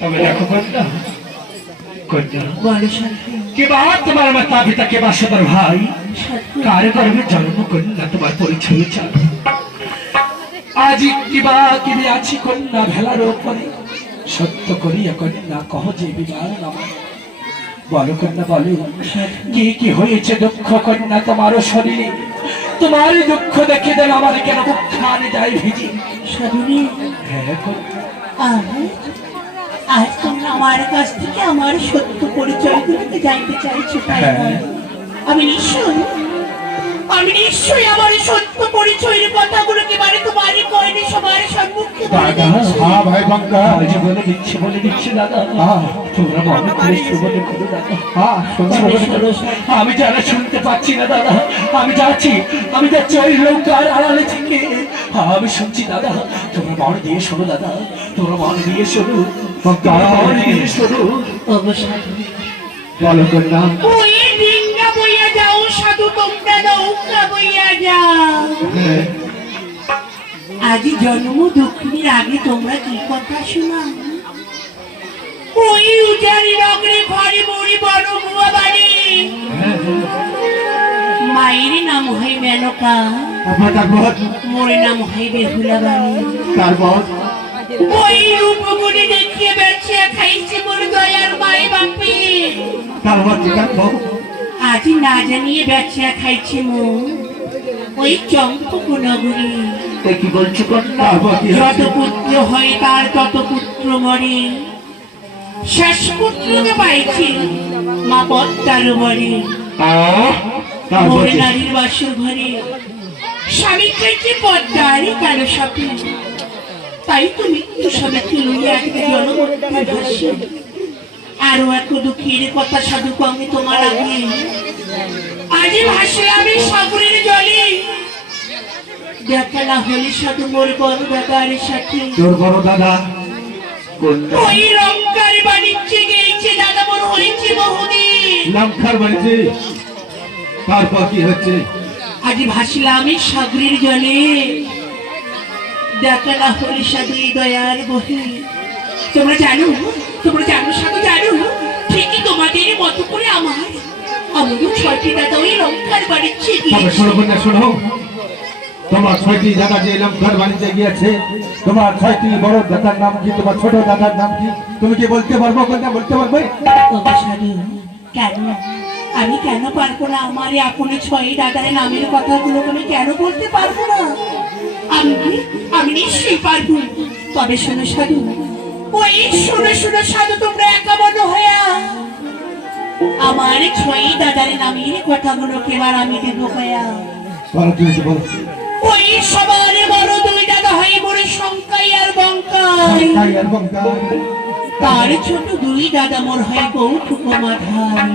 তবে দেখো কন্যা, কন্যা কে বা তোমার মাতা পিতা, কে বা সদর ভাই, কার গর্ভে জন্ম কন্যা তোমার পরিচয় চাল। আজ কিবা কিবি আছি কন্যা ভেলার ওপরে, সত্য করিয়া কন্যা কহ যে বিবার আমার। বলো কন্যা বলো, কি কি হয়েছে দুঃখ কন্যা তোমার শরীরে? তোমার দুঃখ দেখে দেন আমার কেন বুকখানে যায় ভিজে। সাধুনি, হ্যাঁ কন্যা, আজ তোমরা আমার কাছ থেকে আমার সত্য পরিচয় গুলোকে জানতে চাইছো, তাই না? আমি নিশ্চয়ই আমার সত্য পরিচয়ের কথাগুলোকে মানে তোমারই কয়নি সবার সম্মুখে বলে দিচ্ছি। হ্যাঁ ভাই বাঙ্কা, বলে দিচ্ছি দাদা, তোমরা মনে করে শ্রবণে করো দাদা। আমি যারা শুনতে পাচ্ছি না দাদা, আমি যাচ্ছি ওই নৌকার আড়ালে থেকে। আমি শুনছি দাদা, তোমরা মন দিয়ে শোনো দাদা, তোমরা মন দিয়ে শোনো, মন দিয়ে শোনো। বলো কন্যা, ওই ডিঙ্গা বইয়া যাও সাধু, তোমরা নৌকা বইয়া যাও। আজ জন্ম দক্ষিণের আগে তোমরা কি কথা শোনা? ওই উজারি নগরে ঘরে মরি বড় বুয়া বাড়ি, মায়ের নাম হয় মেনকা, মোর নাম হয় বেহুলা বাড়ি। ওই রূপগুলি দেখিয়ে বেঁচে খাইছে মোর দয়ার মায়ে বাপি, আজ না জানিয়ে বেঁচে খাইছে মোর ওই চম্পক নগরী। কি বলছো কন্যা? যত পুত্র হয় তার তত পুত্র মরে, শেষ পুত্রকে পাইছি মা পদ্মার বরে। মোরে নারীর বাসর ঘরে স্বামী চাইছে পদ্মার কালো সাপে, তাই তুমি তো সবাইকে লইয়া একটা জনমধ্যে ভাসি। আরো এক দুঃখের কথা সাধু আমি তোমার আগে, আজ ভাসে আমি সাগরের জলে, দেখা না হলে সাধু মোর বড় দাদার সাথে। তোর বড় দাদা ওই লঙ্কার বাণিজ্যে গিয়েছে দাদা মোর হয়েছে বহুদিন। লঙ্কার বাড়িতে তারপর কি হচ্ছে? আজ ভাসলাম আমি সাগরের জলে, দেখা না হলে সাধু দয়ার বহে। তোমরা জানো সাধু জানো, ঠিকই তোমাদের মতো করে আমারও 6টি দাদা ওই লঙ্কার বাণিজ্যে গিয়েছে। শোনো কন্যা শোনো, তোমার 6টি দাদা যে লঙ্কার বাণিজ্যে গিয়েছে, তোমার 6টি বড় দাদার নাম কি, তোমার ছোট দাদার নাম কি, তুমি কি বলতে পারবো কন্যা? বলতে পারবে? কেন আমি কেন পারবো না? আমার আপনি 6 দাদার নামের কথাগুলো আমি কেন বলতে পারবো না? আমি নিশ্চয়ই পারবো। তবে শোনো সাধু, ওই শোনো সাধু, তোমরা একাবদ্ধ হইয়া আমার 6 দাদার নামের কথাগুলোকে এবার আমি দেবো হইয়া। ওই সবার বড় 2 দাদা হয় মোরে শঙ্কাই আর বঙ্কাই, তার ছোট 2 দাদা মোর হয় কৌতুক মাধাই,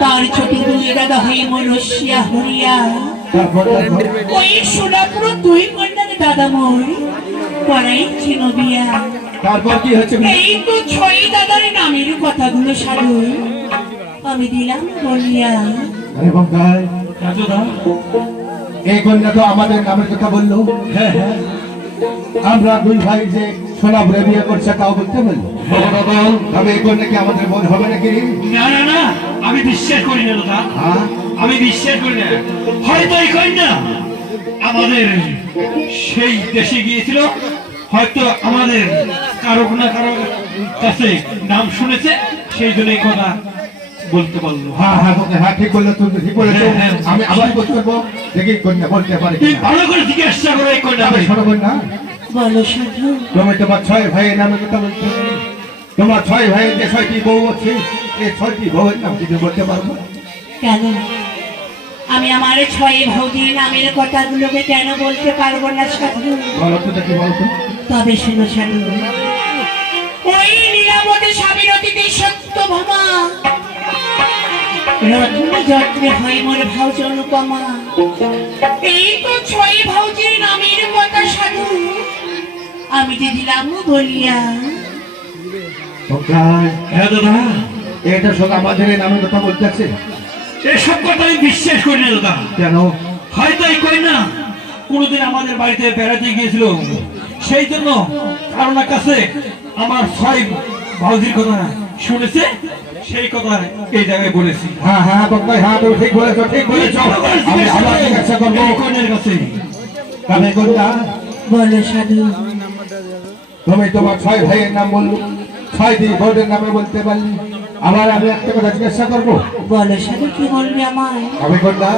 তার ছোট 2 দাদা হয় মোর রসিয়া হরিয়া। ওই সোনাপুর 2 কন্যার দাদা মোর করাইছি নবিয়া। তারপর কি হচ্ছে? এই তো 6 দাদার নামের কথাগুলো সাধু আমি দিলাম বলিয়া। আরে বঙ্কাই, এই কন্যা তো আমাদের নামের কথা বললো। হ্যাঁ হ্যাঁ, আমরা 2 ভাই যে সোনাপুরে বিয়ে করছে তাও বলতে বললো। তবে এই কন্যা কি আমাদের বোন হবে নাকি? না না না, আমি বিশ্বাস করি না দাদা, আমি বিশ্বাস করি না। হয়তো এই কন্যা আমাদের সেই দেশে গিয়েছিল, হয়তো আমাদের কারো না কারো কাছে নাম শুনেছে, সেই জন্য এই কথা বলতে পারলো। হ্যাঁ হ্যাঁ হ্যাঁ, ঠিক বললো, তুমি ঠিক বলেছো। আমি আবার বলতে পারবো, দেখি কন্যা বলতে পারে। তুই ভালো করে জিজ্ঞাসা করে এই কন্যা। শোনো কন্যা, বলো সাধু, তুমি তোমার 6 ভাইয়ের নামে কথা বলছো। তোমার 6 ভাইয়ের যে 6টি বউ আছে, এই 6টি বউয়ের নাম কি তুমি বলতে পারবো? কেন আমি আমার 6 ভৌজির নামের কথাগুলোকে কেন বলতে পারবো না সাধু? বলো তো দেখি, বলো তো। তবে শোনো সাধু, ওই নীলাবতী স্বামীর অতিথি সত্য ভামা, রত্ন যত্নে হয় মোর ভাউজ অনুপমা। এই তো 6 ভাউজির নামের কথা সাধু আমি যে দিলাম বলিয়া। হ্যাঁ দাদা, এটা সব আমাদের এই নামের কথা বলতেছে। এসব কথা আমি বিশ্বাস করি না দাদা। কেন? হয়তো এই কন্যা কোনোদিন আমাদের বাড়িতে বেড়াতে গিয়েছিল, সেই জন্য কারোর কাছে আমার ছয় ভাউজির কথা শুনেছে, সেই কথা এই জায়গায় বলেছি। হ্যাঁ হ্যাঁ বক্তাই, হ্যাঁ তুমি ঠিক বলেছো, ঠিক বলেছো। আমি আবার জিজ্ঞাসা করবো কনের কাছে। তবে কন্যা, বলো সাধু। তুমি তোমার ছয় ভাইয়ের নাম বললো, ছয়টি বোর্ডের নামে বলতে পারলি। আবার আমি একটা কথা জিজ্ঞাসা করবো, বলো সাধু, কি বলবি আমায়? আমি কন্যা,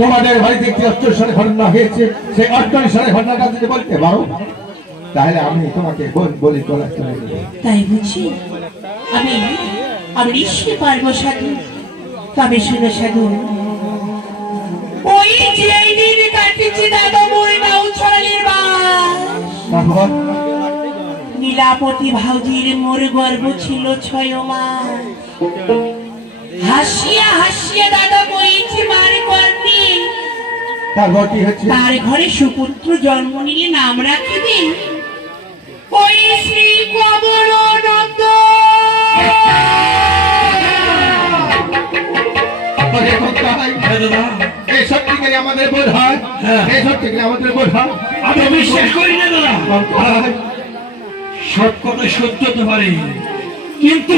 তোমাদের বাড়িতে একটি অষ্টসারে ঘটনা হয়েছে, সেই অষ্টসারে ঘটনাটা যদি বলতে পারো তাহলে আমি তোমাকে বোন বলি তোলা চলে দেবো। তাই বুঝি? আমি আমি নিশ্চয়ই পারবো সাধু। তবে শুনো সাধু, ওই যে দিন কাটিয়েছি দাদা মোর নাও ছড়ালির বাস, তারপর নীলাপতি ভাউজির মোর গর্ব ছিল 6 মাস। হাসিয়া হাসিয়া দাদা বইছি মার করনি, তারপর কি হচ্ছে? তার ঘরে সুপুত্র জন্ম নিলে নাম রাখিবি ওই শ্রী কমলানন্দ। আরে কোথায়? হ্যাঁ দাদা, এই সব থেকে আমাদের বোধ হয়, এই সব থেকে আমাদের বোধ হয়। আমি বিশ্বাস করি না দাদা। কোথায়? সব কথা সত্য হতে পারে, কিন্তু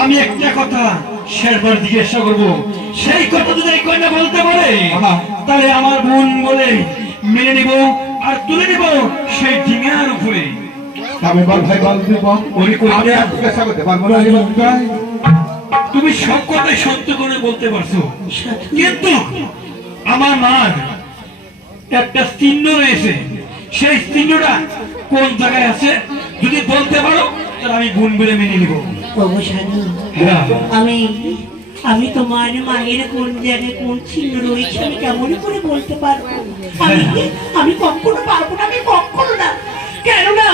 আমি একটা কথা শেষবার জিজ্ঞাসা করবো, সেই কথা যদি এই কন্যা বলতে পারে তাহলে আমার বোন বলে মেনে নিব আর তুলে নিব সেই ডিঙার উপরে। আমি বল ভাই, বল তুই বল। ওই কন্যা, আমি আর জিজ্ঞাসা করতে পারবো না। এই কোথায়? তুমি সব কথাই সত্য করে বলতে পারছো, কিন্তু আমার মার একটা চিহ্ন রয়েছে, সেই চিহ্নটা কোন জায়গায় আছে যদি বলতে পারো তাহলে আমি বোন বলে মেনে নিব। ওগো সাধু, হ্যাঁ, আমি আমি তোমার মায়ের কোন জায়গায় কোন চিহ্ন রয়েছে আমি কেমন করে বলতে পারবো? আমি কখনো পারবো না, আমি কখনো না। কেননা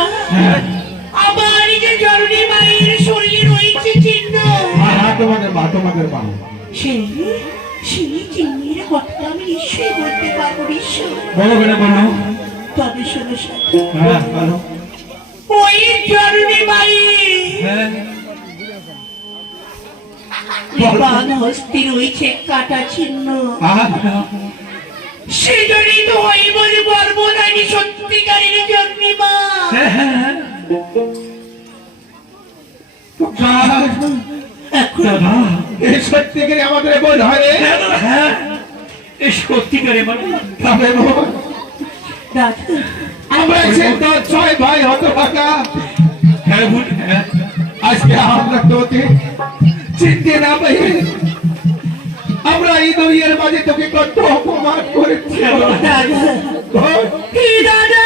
আমার যে জননী মায়ের শরীরে রয়েছে চিহ্ন, হ্যাঁ, তোমাদের মা, তোমাদের মা। সেই সেই চিহ্নের কথা আমি নিশ্চয়ই বলতে পারবো নিশ্চয়। বলো বেটা বলো। তবে শোনো সাধু, হ্যাঁ বলো। ওই জননী মায়ের হ্যাঁ, বান হস্তি রয়েছে কাটা চিহ্ন, হ্যাঁ, সেজন্যই তো ওই বলে গর্বদানী সত্যিকারের জন্মী মা। হ্যাঁ, হ্যাঁ। এখন দাদা, এই সত্যি করে আমাদের বোধ হয় রে। হ্যাঁ দাদা, হ্যাঁ, এই সত্যিকারে মানে তবে বোন, দাদা, আমরা এসে তো ছয় ভাই হতো টাকা। হ্যাঁ বোন, হ্যাঁ। আজকে আমরা তোকে চিনতে না পাইলে আমরা এই দুনিয়ার মাঝে তোকে কত অপমান করেছি। দাদা, কি দাদা?